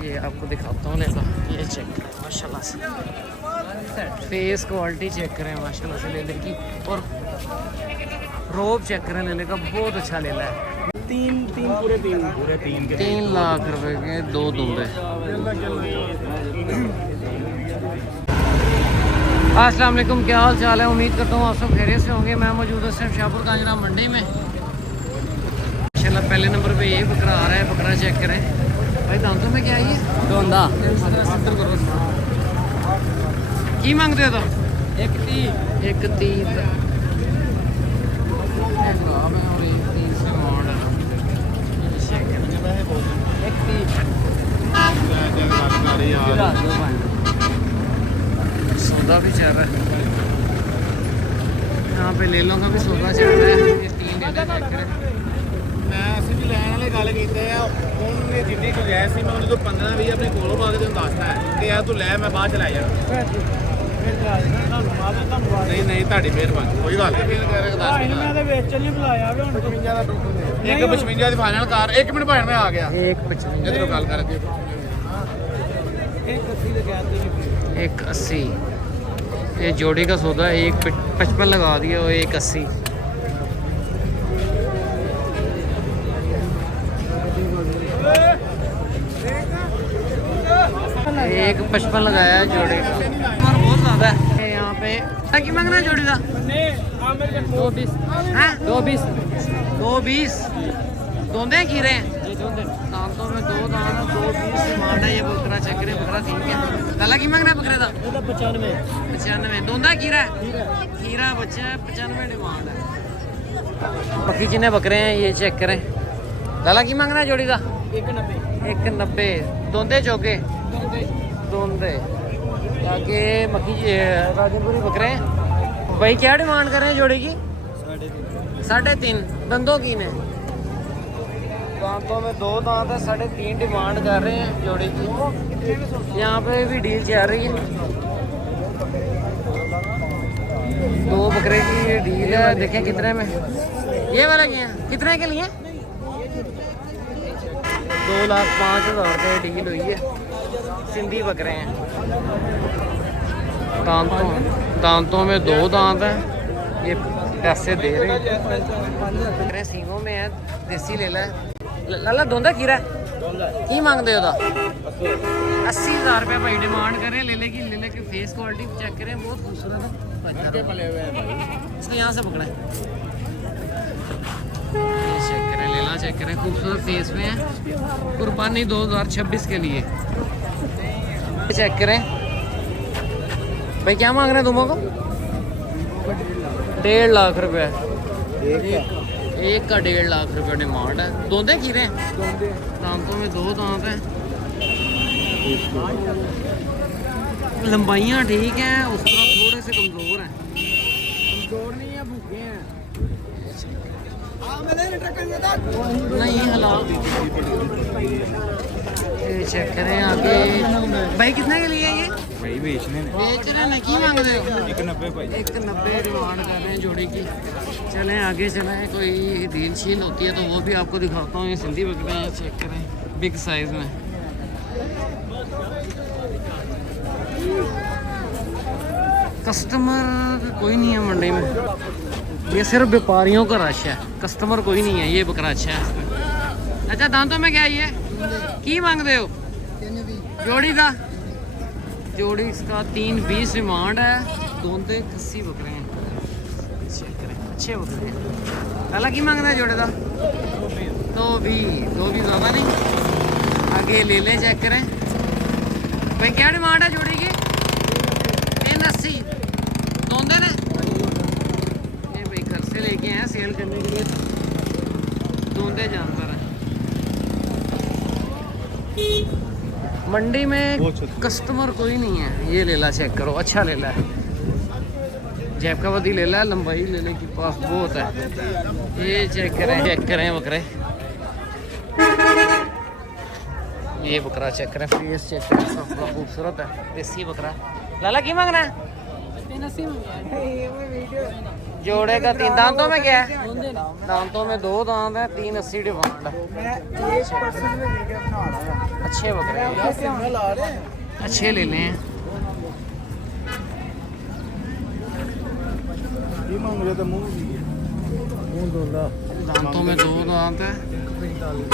ये आपको दिखाता हूँ लेला। ये चेक करें माशाल्लाह से, फेस क्वालिटी चेक करें माशाल्लाह से लेले की, और रोब चेक करें लेले का, बहुत अच्छा लेला है। तीन लाख रुपए के 2 दुम्बे। अस्सलाम वालेकुम, क्या हाल चाल है? उम्मीद करता हूँ आप सब खैरियत से होंगे। मैं मौजूद इस टाइम शाहपुर कांजरा मंडी में। माशाल्लाह पहले नंबर पे यही बकरा आ रहा है। बकरा चेक करें भाई, दांतों में क्या है ये? दोंदा की मांगते हो? तो 130 सौदा भी चल रहा है यहाँ पे, ले लो का भी सौदा चल रहा है। ये 3 चेक करें। मैं ਅਸੀਂ ਵੀ ਲੈਣ ਵਾਲੇ ਗੱਲ ਕੀਤੇ ਆ, ਉਹਨੇ ਜਿੰਨੀ ਗੁੰਜਾਇਸ਼ ਸੀ ਮੈਂ ਉਹਨੂੰ ਤੋਂ 15-20 ਆਪਣੇ ਕੋਲੋਂ ਪਾ ਕੇ ਤੈਨੂੰ ਦੱਸਦਾ ਕਿ ਯਾਰ ਤੂੰ ਲੈ, ਮੈਂ ਬਾਅਦ ਚ ਲੈ ਜਾਣਾ। ਨਹੀਂ ਨਹੀਂ ਤੁਹਾਡੀ ਮਿਹਰਬਾਨੀ, ਕੋਈ ਗੱਲ ਨਹੀਂ। ਫਿਰ ਕਹਿ ਰਿਹਾ 10 ਇਹਨਾਂ ਦੇ ਵਿੱਚ ਨਹੀਂ ਬੁਲਾਇਆ ਵੀ ਹੁਣ 55 ਦਾ ਟੋਟਲ ਦੇ 155 ਦੀ ਫਾਈਨਲ ਕਾਰ। 1 ਮਿੰਟ ਭਾਣ ਮੈਂ ਆ ਗਿਆ। 155 ਇਧਰੋਂ ਗੱਲ ਕਰਕੇ 180 ਦੇ ਕਹਿੰਦੇ 180 ये जोड़ी का सौदा है। 155 लगा दिया, वो 180। 155 लगाया है जोड़ी का, और बहुत ज़्यादा है यहाँ पे। क्या मांगना जोड़ी का? 220 है। 220 दोंदे की रहे हैं। दांतों में 2 दांत, 220 डिमांड है। ये बकरा चेक करें, बकरा ठीक है। लाला की मांगना बकरे का? 95 दोंदा खीरा है। खीरा बच्चा है, 95 डिमांड है। बाकी जिन्हें बकरे हैं ये चेक करें। लाला की मांगना जोड़ी का? 190 दोंदे चौके दोंदे आगे मक्की राजनपुरी बकरे हैं। भाई क्या डिमांड कर रहे हैं जोड़ी की? 3.5 दंदों की ने, दांतों में 2 दांत है। 3.5 डिमांड कर रहे हैं जोड़ी की। यहाँ पे भी डील चल रही है। 2 बकरे की डील है। देखें कितने में ये वाला कितने के लिए? 2,05,000 रुपये डील हुई है। सिंधी बकरे हैं। दांतों में 2 दांत हैं। ये पैसे दे रहे हैं। बकरे सींगों में है, देसी लेला है। लाला दोंदा खीरा की मांगते हो? 80,000 रुपये भाई डिमांड करें। लेले की फेस क्वालिटी चेक करें, बहुत खूबसूरत है। इसको यहाँ से पकड़ा है, चेक करें, लेला चेक करें, खूबसूरत फेस में है। कुर्बानी 2026 के लिए। चेक करें भाई, क्या मांग रहे हैं दोनों को? 1.5 लाख रुपए। एक का 1.5 लाख रुपए डिमांड है। दोंदे खीरे हैं, दांतों में 2 दांत हैं। लंबाइयाँ ठीक हैं, उस तरह थोड़े से कमज़ोर हैं। कमजोर नहीं है, भूखे हैं। नहीं हलाल। चेक करें आगे भाई, कितने के लिए ये? ਭਾਈ ਵੇਚਣੇ ਨੇ। बेच रहे हैं की मांग रहे हो? 190 ਭਾਈ। 190 डिमांड कर रहे हैं जोड़ी की। चलें आगे चलें, कोई डील शील होती है तो वो भी आपको दिखाता हूँ। ये सिंधी बकरे हैं, चेक करें बिग साइज में। कस्टमर कोई नहीं है मंडी में, ये सिर्फ व्यापारियों का रश है। कस्टमर कोई नहीं है। ये बकरा अच्छा है। अच्छा दांतों में क्या है ये? की मांगते हो जोड़ी का? जोड़ी इसका 320 डिमांड है। दोंदे 80 बकरे हैं। चेक करें, अच्छे बकरे हैं। पहला की मांगता है जोड़े का? 220 ज़्यादा नहीं। आगे ले लें, चेक करें भाई, क्या डिमांड है जोड़ी की? 380 दोंदे ने। ये भाई घर से लेके हैं सेल करने के लिए। दोंदे जानवर हैं। मंडी में कस्टमर कोई नहीं है। ये लेला चेक करो, अच्छा लेला है। जैकावदी लेला है, लंबाई लेने के पास बहुत है। ये चेक करें बकरे। ये बकरा चेक करें, फेस चेक करें, सब बड़ा खूबसूरत है। देसी बकरा। लाला की मांगना है? जोड़े का 3 दांतों में क्या है? दांतों में 2 दांत है, 380 डिमांड है। अच्छे बकरे हैं, अच्छे ले लें। दांतों में 2 दांत है,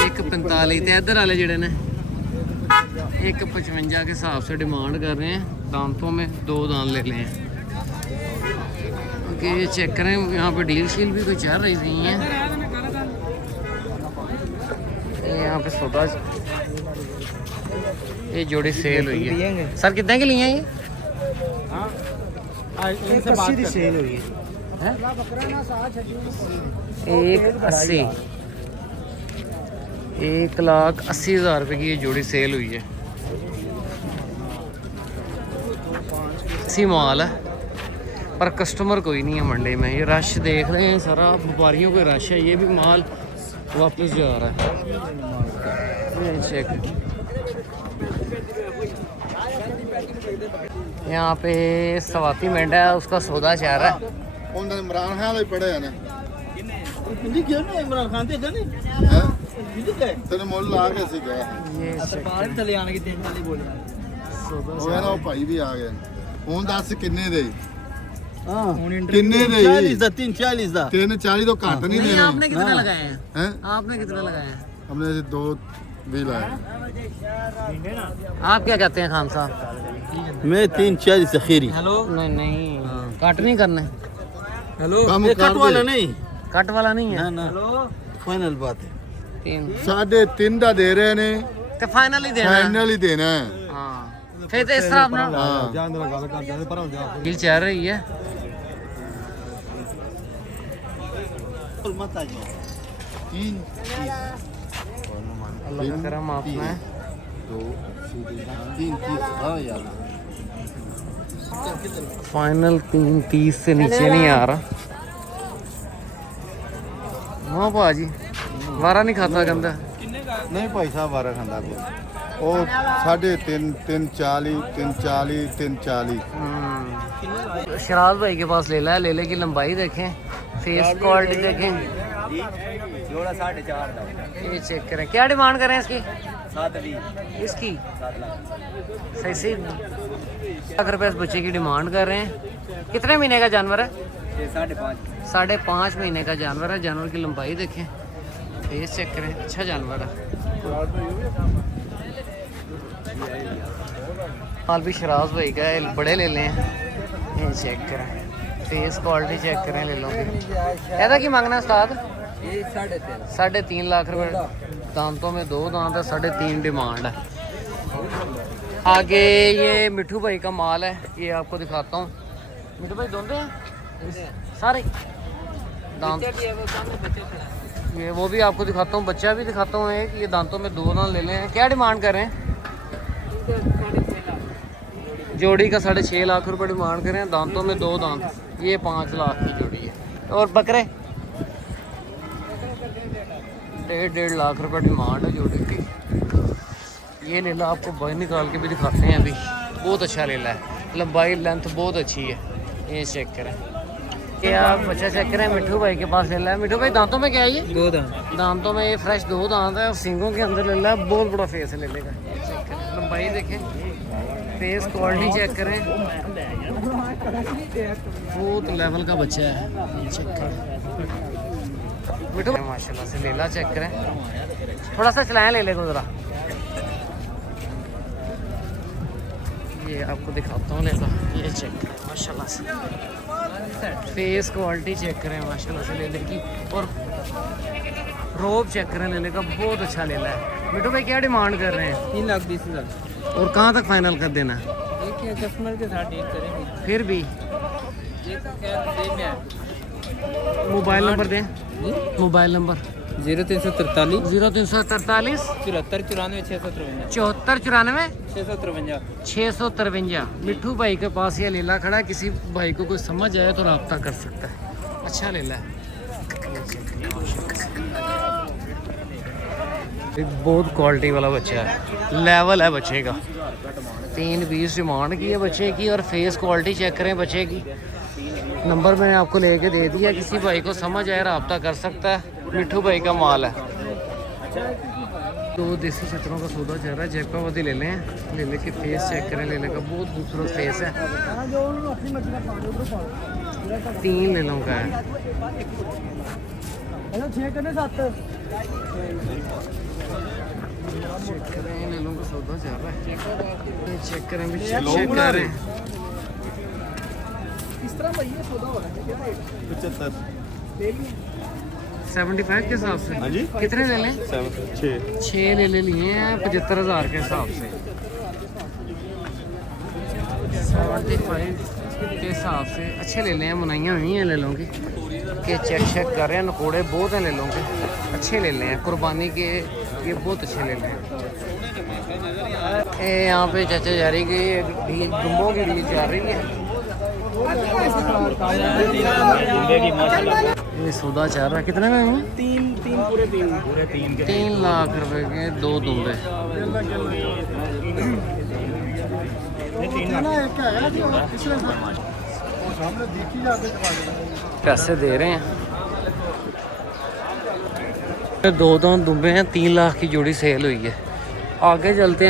145 ते इधर वाले जड़े ने 155 के हिसाब से डिमांड कर रहे हैं। दांतों में 2 दांत ले लें। ओके, ये चेक करें, यहाँ पे डील शील भी कोई चल रही नहीं है। यहाँ पे सौदा, ये जोड़ी सेल हुई है। सर कितने के लिए हैं ये? सेल हुई है। 180, 1,80,000 रुपये की ये जोड़ी सेल हुई है। इसी माल है पर कस्टमर कोई नहीं है मंडी में। ये रश देख रहे हैं, सारा व्यापारियों का रश है। ये भी माल वापस जा रहा है। ये चेक, यहाँ पे सवाती मेंढा है, उसका सौदा चाह रहा है। इमरान खान वाले पड़े हैं ना, इमरान खान तेरे मुल ला के सी गया ये चले आने की 3 साल ही बोले ਉਹ ਨਾ ਉਹ ਭਾਈ ਵੀ ਆ ਗਏ। ਹੁਣ ਦੱਸ ਕਿੰਨੇ ਦੇ? हां किन्ने दे? 40 ਦਾ 340 ਦਾ 340 ਤੋਂ ਘੱਟ ਨਹੀਂ नहीं, देने। आपने कितने लगाए हैं? हैं आपने कितने लगाए हैं? हमने ऐसे 2 भी लाए। आप क्या कहते हैं खान साहब? मैं 340 अखीरी हेलो, नहीं नहीं, कट नहीं करने। हेलो कम ये कर कट वाला दे। नहीं कट वाला नहीं है। ना हेलो फाइनल बात है 3 3.5 ਦਾ ਦੇ ਰਹੇ ਨੇ, तो फाइनल ही देना है। फाइनल ही देना है। हाँ, फिर तो इस तरह अपना हाँ डील चल रही है। मत आ जाओ 3 अल्लाह का करम अपना है। 3 हां यार फाइनल 330 से नीचे नहीं आ रहा। हाँ भाजी, वारा नहीं खाता गंदा। नहीं भाई साहब बारह खांदा को ਉਹ 3.5 340 340 340। शराज भाई के पास ले ला है। लेले की लंबाई देखें, फेस क्वालिटी देखें, जोड़ा 4.5 का ये चेक करें। क्या डिमांड करें इसकी? 720 इसकी 7 लाख सही से लाख रुपये इस बच्चे की डिमांड कर रहे हैं। कितने महीने का जानवर है? 5.5 5.5 महीने का जानवर है। जानवर की लंबाई देखें, फेस चेक करें, अच्छा जानवर है। माल भी शराज भाई का है, बड़े ले लें। ये चेक करें, फेस क्वालिटी चेक करें, ले लो। ऐसा की मांगना उस्ताद? ये 3.5 3.5 लाख रुपए। दांतों में 2 दांत है, 3.5 डिमांड है। आगे ये मिठू भाई का माल है, ये आपको दिखाता हूँ। मिठू भाई दोनों हैं सारे दांत, ये वो भी आपको दिखाता हूँ, बच्चा भी दिखाता हूँ एक। ये दांतों में 2 दांत ले लें। क्या डिमांड कर रहे हैं? जोड़ी का 6.5 लाख रुपए डिमांड कर रहे हैं। दांतों में 2 दांत, ये 5 लाख की जोड़ी है। और बकरे 1.5 लाख रुपए डिमांड है जोड़ी की। ये लेला आपको बाहर निकाल के भी दिखाते हैं। अभी बहुत अच्छा लेला है, लंबाई लेंथ बहुत अच्छी है। ये चेक करें, ये आप बच्चा चेक करें। मिठू भाई के पास लेला है। मिठू भाई दांतों में क्या है ये? 2 दांत दांतों में ये फ्रेश 2 दांत है और सींगों के अंदर ले है। बहुत बड़ा फेस है लेले का। ये चेक करें, लंबाई देखें, फेस क्वालिटी चेक करें, बहुत लेवल का बच्चा है। ये चेक करें मिठू माशाल्लाह से लेला चेक करें। थोड़ा सा चलाएं लेले को ज़रा। ये आपको दिखाता हूँ लेला, ये चेक करें माशाल्लाह से। फेस क्वालिटी चेक करें माशाल्लाह से लेले की। और रोब चेक करें लेले का, बहुत अच्छा लेला है। मिठू भाई क्या डिमांड कर रहे हैं? 3,20,000 और कहाँ तक फाइनल कर देना है? देखिए कस्टमर के साथ डील करेंगे। फिर भी ये तो क्या देन है। मोबाइल नंबर दें। Mobile number 0343 0343 74 94 653 74 94 653 653। मिठू भाई के पास ये लेला खड़ा है। किसी भाई को कोई समझ आए तो रब्ता कर सकता है। अच्छा लेला है, एक बहुत क्वालिटी वाला बच्चा है, लेवल है बच्चे का। 320 डिमांड की है बच्चे की। और फेस क्वालिटी चेक करें बच्चे की, नंबर मैंने आपको लेके दे दिया, किसी भाई को समझ आए रब्ता कर सकता है। मिठू भाई का माल है। दो देसी छतरों का सौदा चल रहा है। जैकावदी ले लें, ले लेके फेस चेक करें। ले का बहुत खूबसूरत फेस है। 3 ले लूँ का है। चेक करें, ले लूँ का सौदा चल रहा है। चेक करें भी, चेक करें। किस तरह भाई ये सौदा हो रहा है? 75 75 के हिसाब से। हाँ जी। कितने ले लें? 6 ले लिए हैं 75,000 के हिसाब से। 75 के हिसाब से अच्छे ले लें। मुनाइयाँ हुई हैं ले लूँगी के चेक कर रहे हैं। नकोड़े बहुत हैं, ले लूँगे अच्छे ले लें। कुर्बानी के ये बहुत अच्छे ले लें। यहाँ पे चाचा जा रही कि गुम्बों की डील जा रही है। ये सौदा चल रहा है। कितने में हूँ? 3 लाख रुपए के 2 दुम्बे। पैसे दे रहे हैं। 2 दुम्बे हैं, 3 लाख की जोड़ी सेल हुई है। आगे चलते हैं।